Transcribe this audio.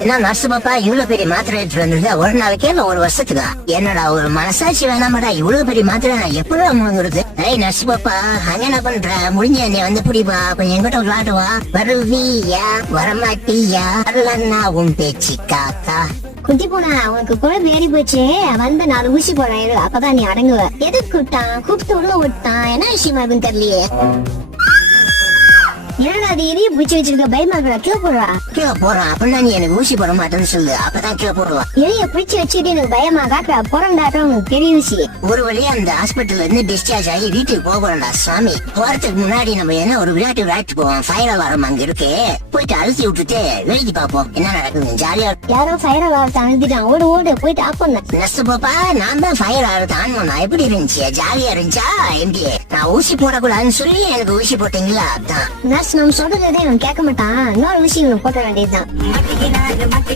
என்ன நர்ஸ் பாப்பா இவ்வளவு பெரிய மாத்திரை எடுத்துட்டு வந்திருக்க? ஒரு நாளைக்கே இல்ல ஒரு வருஷத்துக்கா? என்னடா ஒரு மனசாட்சி வேணாமடா, இவ்வளவு பெரிய மாத்திரை நான் எப்படி முழுங்குறது? ஏய் நர்ஸ் பாப்பா, அங்க என்ன பண்ற? முடிஞ்ச நீ வந்து புடிப்பா, கொஞ்சம் எங்கிட்ட விளையாடுவா. வருவியா வரமாட்டியா? வரலன்னா உன் பேச்சு காக்கா. குட்டி போனா உனக்கு குழம்பு ஏறி போச்சு, வந்து 4 ஊசி போறேன், அப்பதான் நீ அடங்குவ. எதுக்கு கூப்பிட்டான்? கூப்பிட்டு உள்ள விட்டான், என்ன விஷயமா இருக்குன்னு தெரியலையே. ஏன்னா அது எரிய பிடிச்சி வச்சிருக்க, பயமா இருக்கா? கீழே போடுறா. கீழே போறான் அப்படின்னா நீ எனக்கு ஊசி போட மாட்டேன்னு சொல்லு, அப்பதான் கீழே போடுவா. எரிய பிடிச்சி வச்சுட்டு எனக்கு பயமா காட்டுறா, போறண்டாட்டம் உனக்கு பெரிய ஊசி. ஒரு வழியா அந்த ஹாஸ்பிட்டல்ல இருந்து டிஸ்சார்ஜ் ஆகி வீட்டுக்கு போகணும்டா சாமி. போறதுக்கு முன்னாடி நம்ம என்ன ஒரு விளையாட்டு போவோம். ஃபயர் அலாரம் அங்க இருக்கு, போயிட்டு அழுத்தி விட்டுட்டு எழுதி பாப்போம் என்ன நடக்குது. ஜாலியா யாரோ ஃபயர் அலாரத்தை அழுத்திட்டான், ஓடு ஓடு போயிட்டு ஆஃப் பண்ண. நர்ஸ் பாப்பா, நான் தான் ஃபயர் அலாரத்தை ஆன் பண்ணா. எப்படி இருந்துச்சு? ஜாலியா இருந்துச்சா? எப்படி நான் ஊசி போடக்கூடாதுன்னு சொல்லி எனக்கு ஊசி போட்டீங்களா? அதான் நர்ஸ் நம்ம சொல்றதே அவன் கேட்க மாட்டான், இன்னொரு ஊசி இவன் போட்ட வேண்டியதுதான்.